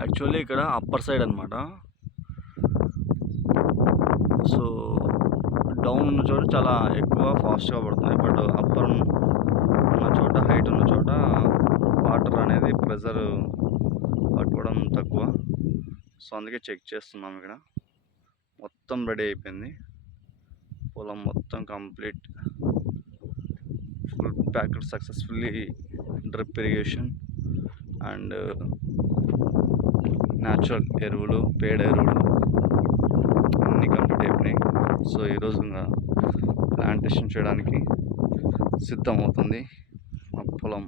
యాక్చువల్లీ ఇక్కడ upper side అనమాట. So down ఉన్న చోట చాలా ఎక్కువ ఫాస్ట్గా పడుతుంది. బట్ అప్పర్ ఉన్న చోట, హైట్ ఉన్న చోట వాటర్ అనేది ప్రెజర్ పట్టుకోవడం తక్కువ. సో అందుకే చెక్ చేస్తున్నాం. ఇక్కడ మొత్తం రెడీ అయిపోయింది. పొలం మొత్తం complete full packed, successfully drip irrigation and natural ఎరువులు, పేడ ఎరువులు అన్నీ కంప్లీట్ అయిపోయినాయి. సో ఈరోజు ఇంకా ప్లాంటేషన్ చేయడానికి సిద్ధమవుతుంది మా పొలం.